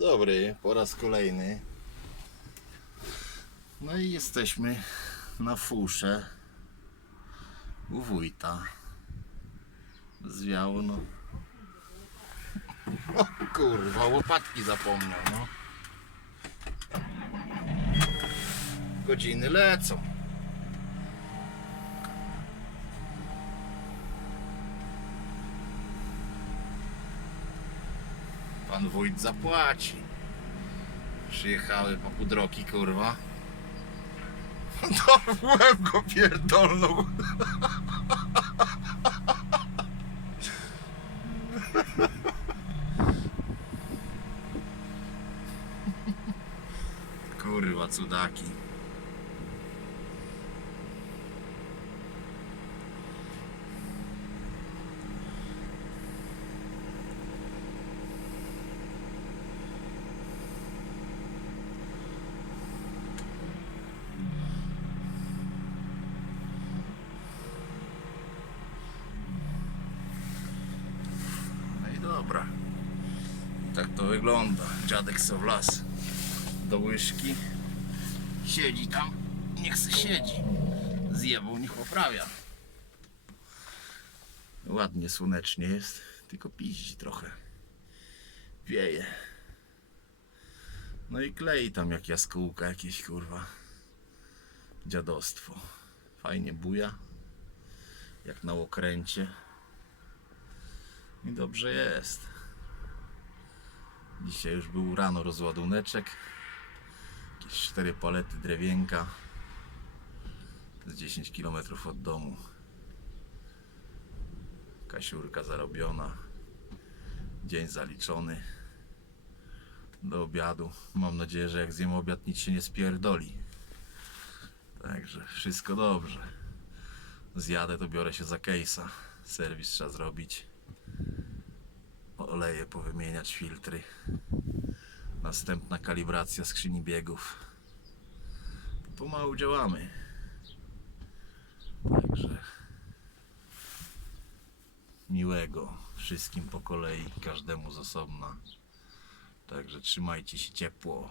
Dobry, po raz kolejny. No i jesteśmy na fusze u wójta. Zwiało no. O kurwa, łopatki zapomniał, no. Godziny lecą. Pan wójt zapłaci. Przyjechały papudroki, kurwa. To w łeb go pierdolną. Kurwa, cudaki. No i dobra. Tak to wygląda. Dziadek se w las do łyżki. Siedzi tam. Niech se siedzi. Zjebał, niech poprawia. Ładnie słonecznie jest, tylko piździ trochę. Wieje. No i klei tam jak jaskółka jakieś kurwa. Dziadostwo. Fajnie buja. Jak na okręcie. I dobrze jest. Dzisiaj już był rano rozładuneczek. Jakieś cztery palety drewienka. Z 10 km od domu. Kasiurka zarobiona. Dzień zaliczony. Do obiadu. Mam nadzieję, że jak zjem obiad nic się nie spierdoli. Także wszystko dobrze. Zjadę to biorę się za case'a. Serwis trzeba zrobić oleje powymieniać, filtry. Następna kalibracja skrzyni biegów. Pomału działamy. Także miłego wszystkim po kolei, każdemu z osobna. Także trzymajcie się ciepło.